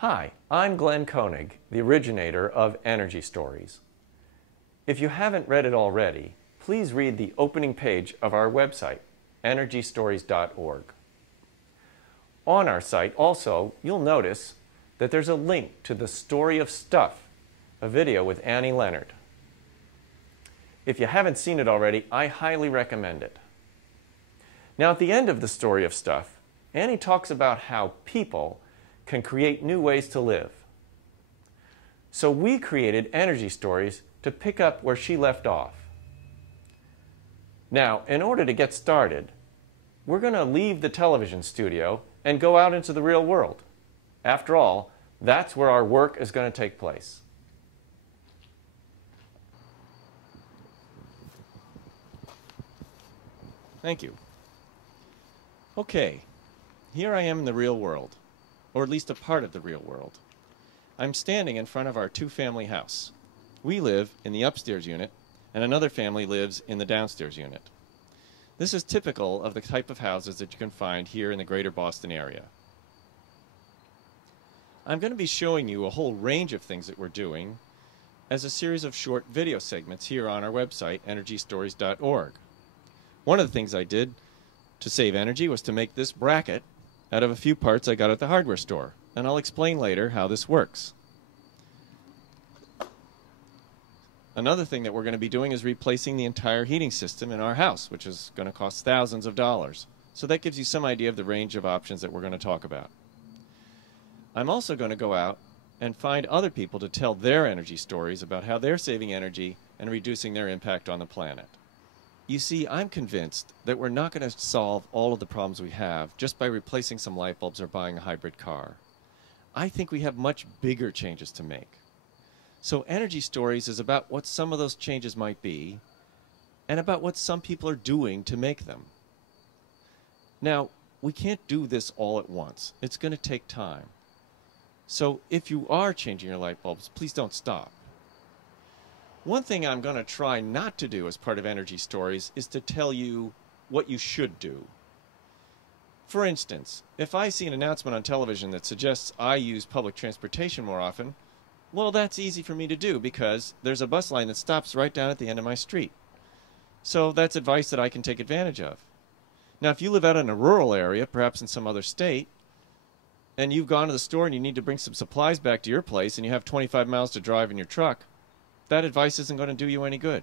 Hi, I'm Glenn Koenig, the originator of Energy Stories. If you haven't read it already, please read the opening page of our website, energystories.org. On our site also, you'll notice that there's a link to the Story of Stuff, a video with Annie Leonard. If you haven't seen it already, I highly recommend it. Now, at the end of the Story of Stuff, Annie talks about how people can create new ways to live. So we created Energy Stories to pick up where she left off. Now, in order to get started, we're going to leave the television studio and go out into the real world. After all, that's where our work is going to take place. Thank you. Okay, here I am in the real world, or at least a part of the real world. I'm standing in front of our two-family house. We live in the upstairs unit, and another family lives in the downstairs unit. This is typical of the type of houses that you can find here in the greater Boston area. I'm going to be showing you a whole range of things that we're doing as a series of short video segments here on our website, energystories.org. One of the things I did to save energy was to make this bracket out of a few parts I got at the hardware store, and I'll explain later how this works. Another thing that we're going to be doing is replacing the entire heating system in our house, which is going to cost thousands of dollars. So that gives you some idea of the range of options that we're going to talk about. I'm also going to go out and find other people to tell their energy stories about how they're saving energy and reducing their impact on the planet. You see, I'm convinced that we're not going to solve all of the problems we have just by replacing some light bulbs or buying a hybrid car. I think we have much bigger changes to make. So Energy Stories is about what some of those changes might be and about what some people are doing to make them. Now, we can't do this all at once. It's going to take time. So if you are changing your light bulbs, please don't stop. One thing I'm going to try not to do as part of Energy Stories is to tell you what you should do. For instance, if I see an announcement on television that suggests I use public transportation more often, well, that's easy for me to do because there's a bus line that stops right down at the end of my street. So that's advice that I can take advantage of. Now, if you live out in a rural area, perhaps in some other state, and you've gone to the store and you need to bring some supplies back to your place and you have 25 miles to drive in your truck, that advice isn't going to do you any good.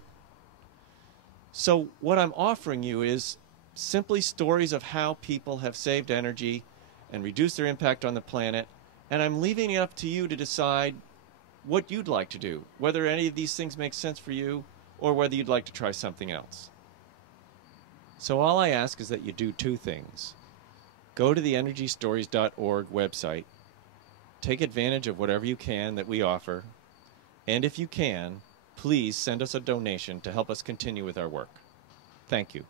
So what I'm offering you is simply stories of how people have saved energy and reduced their impact on the planet, and I'm leaving it up to you to decide what you'd like to do, whether any of these things make sense for you or whether you'd like to try something else. So all I ask is that you do two things. Go to the energystories.org website, take advantage of whatever you can that we offer, and if you can, please send us a donation to help us continue with our work. Thank you.